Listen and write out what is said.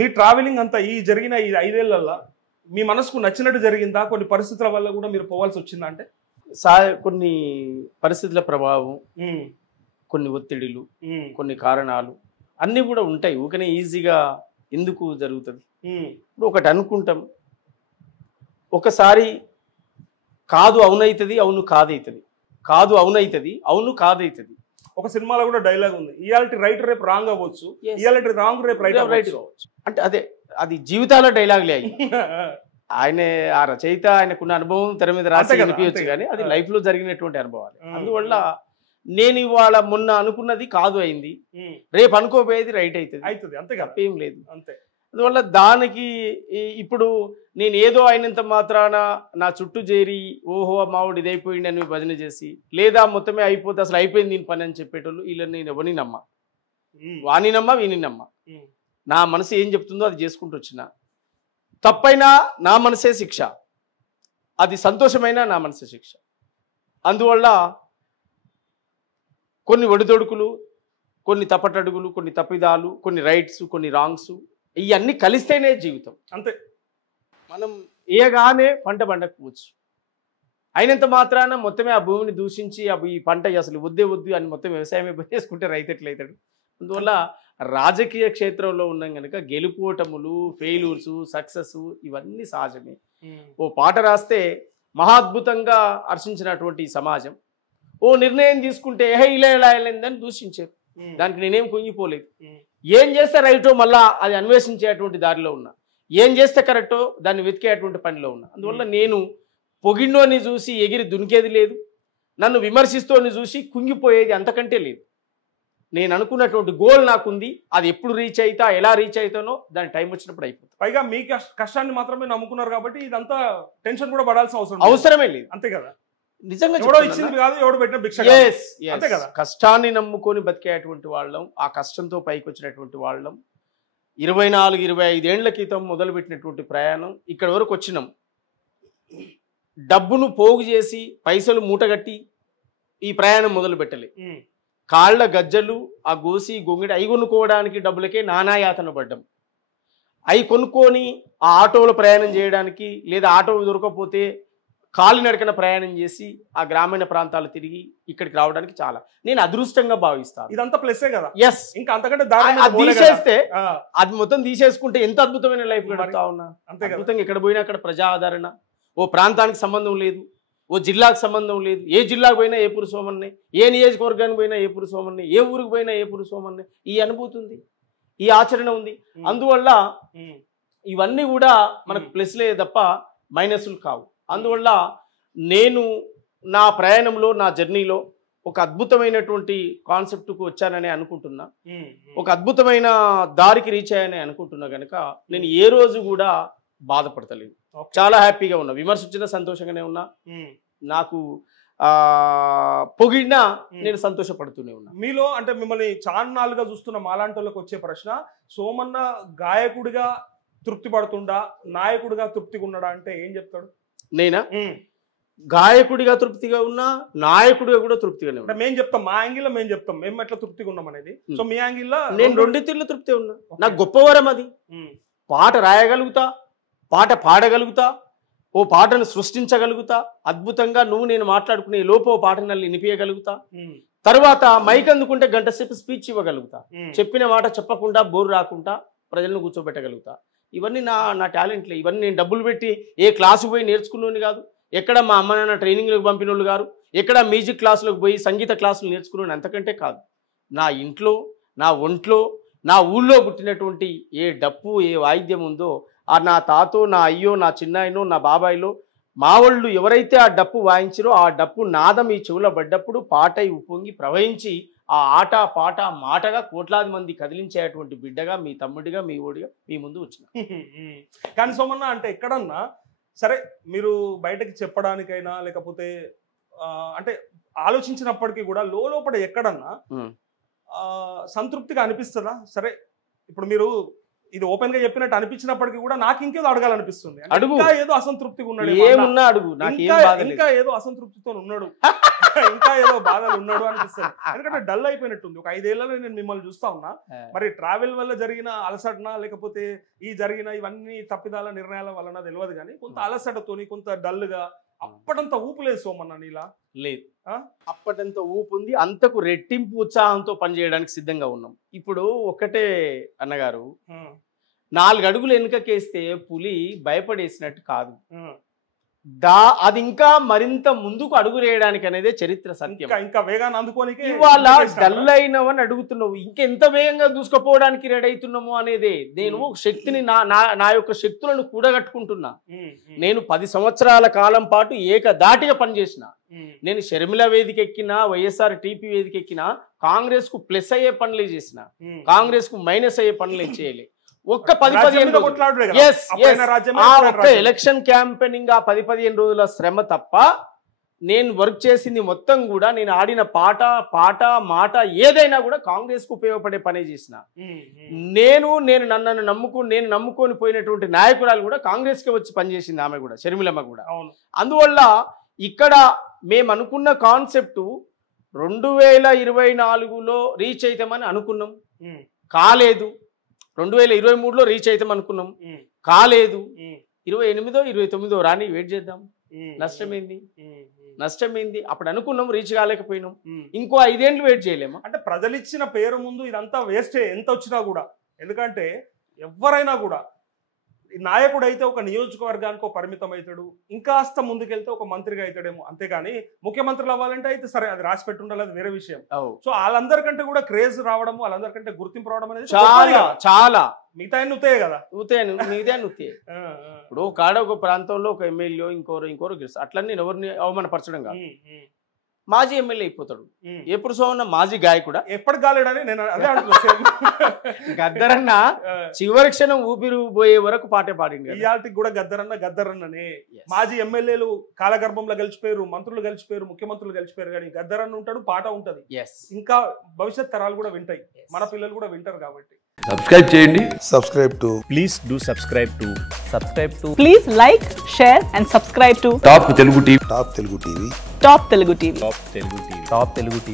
మీ travelling అంతా ఈ జరిగిన ఈ 5 ఏళ్లలో మీ మనసుకు నచ్చినట్టు జరిగిందా? కొన్ని పరిస్థితుల వల్ల కూడా మీరు పోవాల్సి వచ్చిందా? అంటే కొన్ని పరిస్థితుల ప్రభావం, కొన్ని ఒత్తిడిలు, కొన్ని కారణాలు అన్నీ కూడా ఉంటాయి. ఊకనే ఈజీగా ఎందుకు జరుగుతుంది? ఇప్పుడు ఒకటి అనుకుంటాం, ఒకసారి కాదు అవునైతుంది, అవును కాదైతుంది, కాదు అవునైతుంది, అవును కాదైతుంది. ఒక సినిమాలో కూడా డైలాగ్ ఉంది, ఇయాలిటీ రైట్ రేపు రాంగ్ అవ్వచ్చు, ఇయాలిటీ రాంగ్ రేపు రైట్ కావచ్చు. అంటే అదే అది జీవితాల డైలాగులే అయ్యి. ఆయనే ఆ రచయిత ఆయనకున్న అనుభవం తెర మీద రాసి వినిపించచ్చు, కానీ అది లైఫ్ లో జరిగినటువంటి అనుభవాలు. అందువల్ల నేను ఇవాళ మొన్న అనుకున్నది కాదు అయింది, రేపు అనుకోపోయేది రైట్ అవుతుంది, అంతే తప్పేం లేదు. అంతే. అందువల్ల దానికి ఇప్పుడు నేను ఏదో అయినంత మాత్రాన నా చుట్టూ చేరి ఓహో మావుడు ఇదైపోయింది అని భజన చేసి, లేదా మొత్తమే అయిపోతే అసలు అయిపోయింది దీని పని అని చెప్పేటోళ్ళు వీళ్ళని నేను ఎవరిని నమ్మా, వాని నమ్మా వీని నమ్మా. నా మనసు ఏం చెప్తుందో అది చేసుకుంటూ వచ్చిన, తప్పైనా నా మనసే శిక్ష, అది సంతోషమైనా నా మనసే శిక్ష. అందువల్ల కొన్ని ఒడిదొడుకులు, కొన్ని తప్పటడుగులు, కొన్ని తప్పిదాలు, కొన్ని రైట్స్, కొన్ని రాంగ్స్, ఇవన్నీ కలిస్తేనే జీవితం. అంతే. మనం ఏగానే పంట పండకపోవచ్చు, అయినంత మాత్రాన మొత్తమే ఆ భూమిని దూషించి ఈ పంట అసలు వద్దే వద్దు అని మొత్తం వ్యవసాయమే చేసుకుంటే రైతు ఎట్లయితాడు? అందువల్ల రాజకీయ క్షేత్రంలో ఉన్నాం కనుక గెలుపోటములు, ఫెయిల్యూర్స్, సక్సెస్ ఇవన్నీ సహజమే. ఓ పాట రాస్తే మహాద్భుతంగా హర్షించినటువంటి సమాజం ఓ నిర్ణయం తీసుకుంటే ఇలా ఇలా వెళ్ళిందని దూషించారు, దానికి నేనేం కుంగిపోలేదు. ఏం చేస్తే రైటో మళ్ళా అది అన్వేషించేటువంటి దారిలో ఉన్నా, ఏం చేస్తే కరెక్టో దాన్ని వెతికేటువంటి పనిలో ఉన్నా. అందువల్ల నేను పొగిన్నోని చూసి ఎగిరి దునికేది లేదు, నన్ను విమర్శిస్తోని చూసి కుంగిపోయేది అంతకంటే లేదు. నేను అనుకున్నటువంటి గోల్ నాకుంది, అది ఎప్పుడు రీచ్ అవుతా, ఎలా రీచ్ అవుతానో దాని టైం వచ్చినప్పుడు అయిపోతుంది. పైగా మీ కష్టాన్ని మాత్రమే నమ్ముకున్నారు కాబట్టి ఇదంతా టెన్షన్ కూడా పడాల్సిన అవసరమే లేదు. అంతే కదా? నిజంగా ఎవడో ఇచ్చింది కాదు, ఎవడో పెట్టిన భిక్ష. అంతే కదా? కష్టాన్ని నమ్ముకొని బతికేటువంటి వాళ్ళం, ఆ కష్టంతో పైకి వచ్చినటువంటి వాళ్ళం, 24-25 ఏళ్ల క్రితం మొదలుపెట్టినటువంటి ప్రయాణం ఇక్కడి వరకు వచ్చినాం. డబ్బును పోగు చేసి పైసలు మూటగట్టి ఈ ప్రయాణం మొదలు పెట్టలే. కాళ్ళ గజ్జలు, ఆ గోసి గొంగిడి అవి కొనుక్కోవడానికి డబ్బులకే నానాయాతన పడ్డాం. అవి కొనుక్కొని ఆ ఆటోలో ప్రయాణం చేయడానికి, లేదా ఆటో దొరకకపోతే కాలినడకన ప్రయాణం చేసి ఆ గ్రామీణ ప్రాంతాలు తిరిగి ఇక్కడికి రావడానికి చాలా నేను అదృష్టంగా భావిస్తాను. ఇదంతా ప్లస్సే కదా? ఎస్. ఇంకా అంతకంటే తీసేస్తే అది మొత్తం తీసేసుకుంటే ఎంత అద్భుతమైన లైఫ్ గడుపుతా ఉన్నా. అద్భుతంగా ఎక్కడ పోయినా అక్కడ ప్రజా ఆదరణ, ఓ ప్రాంతానికి సంబంధం లేదు, ఓ జిల్లాకు సంబంధం లేదు, ఏ జిల్లాకు పోయినా ఏ పురుషోమన్ని, ఏ నియోజకవర్గానికి పోయినా ఏ పురుషోమన్ని, ఏ ఊరికి పోయినా ఏ పురుషోమన్ని, ఈ అనుభూతి ఉంది, ఈ ఆచరణ ఉంది. అందువల్ల ఇవన్నీ కూడా మనకు ప్లస్లే తప్ప మైనస్లు కావు. అందువల్ల నేను నా ప్రయాణంలో, నా జర్నీలో ఒక అద్భుతమైనటువంటి కాన్సెప్ట్కు వచ్చానని అనుకుంటున్నా, ఒక అద్భుతమైన దారికి రీచ్ అయ్యానని అనుకుంటున్నా. కనుక నేను ఏ రోజు కూడా బాధపడతలేదు, చాలా హ్యాపీగా ఉన్నా. విమర్శ వచ్చినా సంతోషంగానే ఉన్నా, నాకు పొగిడినా నేను సంతోషపడుతూనే ఉన్నా. మీలో అంటే మిమ్మల్ని చాన్నాళ్ళుగా చూస్తున్న మాలాంటి వాళ్ళకి వచ్చే ప్రశ్న, సోమన్న గాయకుడిగా తృప్తి పడుతుండా, నాయకుడిగా తృప్తిగా ఉన్నాడా అంటే ఏం చెప్తాడు? నేనా గాయకుడిగా తృప్తిగా ఉన్నా, నాయకుడిగా కూడా తృప్తిగానే ఉన్నా. మేము చెప్తాం మా యాంగిల్లో, మేము చెప్తాం మేము ఎట్లా తృప్తిగా ఉన్నాం అనేది. సో మీ యాంగిల్లో నేను రెండింటిలో తృప్తి ఉన్నా. నాకు గొప్పవరం అది. పాట రాయగలుగుతా, పాట పాడగలుగుతా, ఓ పాటను సృష్టించగలుగుతా, అద్భుతంగా నువ్వు నేను మాట్లాడుకునే లోపు పాటను వినిపించగలుగుతా, తర్వాత మైక్ అందుకుంటే గంట సేపు స్పీచ్ ఇవ్వగలుగుతా, చెప్పిన మాట చెప్పకుండా బోరు రాకుండా ప్రజలను కూర్చోబెట్టగలుగుతా. ఇవన్నీ నా టాలెంట్లే. ఇవన్నీ నేను డబ్బులు పెట్టి ఏ క్లాసు పోయి నేర్చుకున్నోని కాదు, ఎక్కడ మా అమ్మ నాన్న ట్రైనింగ్లకు పంపిన వాళ్ళు కాదు, ఎక్కడ మ్యూజిక్ క్లాసులకు పోయి సంగీత క్లాసులు నేర్చుకున్నాను, అంతకంటే కాదు. నా ఇంట్లో, నా ఒంట్లో, నా ఊళ్ళో పుట్టినటువంటి ఏ డప్పు, ఏ వాయిద్యం ఉందో, ఆ నా తాతో, నా అయ్యో, నా చిన్నాయనో, నా బాబాయిలో మా వాళ్ళు ఎవరైతే ఆ డప్పు వాయించారో ఆ డప్పు నాదం ఈ చెవులో పడ్డప్పుడు పాటై ఉప్పొంగి ప్రవహించి ఆ ఆట పాట మాటగా కోట్లాది మంది కదిలించేటువంటి బిడ్డగా, మీ తమ్ముడిగా, మీ ఓడిగా మీ ముందు వచ్చిన. కానీ సోమన్న అంటే ఎక్కడన్నా సరే మీరు బయటకి చెప్పడానికైనా లేకపోతే అంటే ఆలోచించినప్పటికీ కూడా లోపల ఎక్కడన్నా సంతృప్తిగా అనిపిస్తుందా? సరే ఇప్పుడు మీరు ఇది ఓపెన్ గా చెప్పినట్టు అనిపించినప్పటికీ కూడా నాకు ఇంకేదో అడగాలనిపిస్తుంది. అంటే అడుగు. ఇంకా ఏదో అసంతృప్తిగా ఉన్నాడు, ఏమున్నా అడుగు, నాకు ఏం బాధ లేదు. ఇంకా ఏదో అసంతృప్తితో ఉన్నాడు, ఇంకా ఏదో బాధలు ఉన్నాడు అనిపిస్తుంది. ఎందుకంటే డల్ అయిపోయినట్టుంది. ఒక 5 ఏళ్లలో నేను మిమ్మల్ని చూస్తా ఉన్నా. మరి ట్రావెల్ వల్ల జరిగిన అలసటనా లేకపోతే ఈ జరిగిన ఇవన్నీ తప్పిదాల నిర్ణయాల వలన తెలియదు కానీ కొంత అలసటతోని కొంత డల్ గా అప్పటంత ఊపు లేదు సోమన్న నీలా. లేదు, అప్పటంత ఊపు ఉంది. అంతకు రెట్టింపు ఉత్సాహంతో పనిచేయడానికి సిద్ధంగా ఉన్నాం. ఇప్పుడు ఒకటే అన్నగారు, 4 అడుగులు వెనుకకేస్తే పులి భయపడేసినట్టు కాదు, అది ఇంకా మరింత ముందుకు అడుగు వేయడానికి అనేది చరిత్ర సత్యం. ఇంకా వేగాన్ని అందుకోనికి ఇవాళ డల్ అయినవని అడుగుతున్నావు, ఇంకెంత వేగంగా దూసుకుపోవడానికి రెడీ అవుతున్నాము అనేది. నేను శక్తిని నా యొక్క శక్తులను కూడగట్టుకుంటున్నా. నేను 10 సంవత్సరాల కాలం పాటు ఏకదాటిగా పనిచేసిన. నేను షర్మిల వేదిక ఎక్కినా, వైఎస్ఆర్ టీపీ వేదిక ఎక్కినా కాంగ్రెస్ కు ప్లస్ అయ్యే పనులే చేసిన, కాంగ్రెస్ కు మైనస్ అయ్యే పనులే చేయలే. ఒక్క 10-15 ఒక్క ఎలక్షన్ క్యాంపెయినింగ్, ఆ 10-15 రోజుల శ్రమ తప్ప నేను వర్క్ చేసింది మొత్తం కూడా, నేను ఆడిన పాట మాట ఏదైనా కూడా కాంగ్రెస్ కు ఉపయోగపడే పనే చేసిన. నేను నన్ను నమ్ముకొని పోయినటువంటి నాయకురాలు కూడా కాంగ్రెస్ కి వచ్చి పనిచేసింది, ఆమె కూడా, షర్మిలమ్మ కూడా. అందువల్ల ఇక్కడ మేము అనుకున్న కాన్సెప్ట్ 2024లో రీచ్ అవుతామని అనుకున్నాం, కాలేదు. 2023లో రీచ్ అవుతాం అనుకున్నాం, కాలేదు. 28, 29 రాని వెయిట్ చేద్దాం. నష్టమైంది. అప్పుడు అనుకున్నాం, రీచ్ కాలేకపోయినాం. ఇంకో 5 ఏళ్ళు వెయిట్ చేయలేమా? అంటే ప్రజలు ఇచ్చిన పేరు ముందు ఇదంతా వేస్టే ఎంత వచ్చినా కూడా. ఎందుకంటే ఎవరైనా కూడా నాయకుడు అయితే ఒక నియోజకవర్గానికి పరిమితం అవుతాడు, ఇంకాస్త ముందుకెళ్తే ఒక మంత్రిగా అవుతాడేమో, అంతేగాని ముఖ్యమంత్రులు అవ్వాలంటే అయితే సరే అది రాసి పెట్టి ఉండాలి, అది వేరే విషయం. సో వాళ్ళందరికంటే కూడా క్రేజ్ రావడము, వాళ్ళందరికంటే గుర్తింపు రావడం అనేది చాలా మిగతా నువ్వే కదా, మిగతా ఇప్పుడు కాడ ఒక ప్రాంతంలో ఒక ఎమ్మెల్యే ఇంకోరు గెలుస్తారు. అట్లన్నీ ఎవరిని అవమానపరచడం కాదు. మాజీ ఎమ్మెల్యే అయిపోతాడు. ఎప్పుడు సోమన్న మాజీ గాయకుడా? ఎప్పటి కాలేడని నేను అదే అంటున్నా. గద్దరన్న చివరి క్షణం ఊపిరి పోయే వరకు పాటే పాడింది. ఇయాల్టికి కూడా గద్దరన్ననే. మాజీ ఎమ్మెల్యేలు కాలగర్భంలో గెలిచిపోయారు, మంత్రులు గెలిచిపోయారు, ముఖ్యమంత్రులు గెలిచిపోయారు, కానీ గద్దరన్న ఉంటాడు, పాట ఉంటది. ఇంకా భవిష్యత్ తరాలు కూడా వింటాయి, మన పిల్లలు కూడా వింటారు. కాబట్టి సబ్స్క్రైబ్ చేయండి. Please do subscribe to. Please like, share and subscribe to top Telugu TV. Top Telugu TV. Top Telugu TV.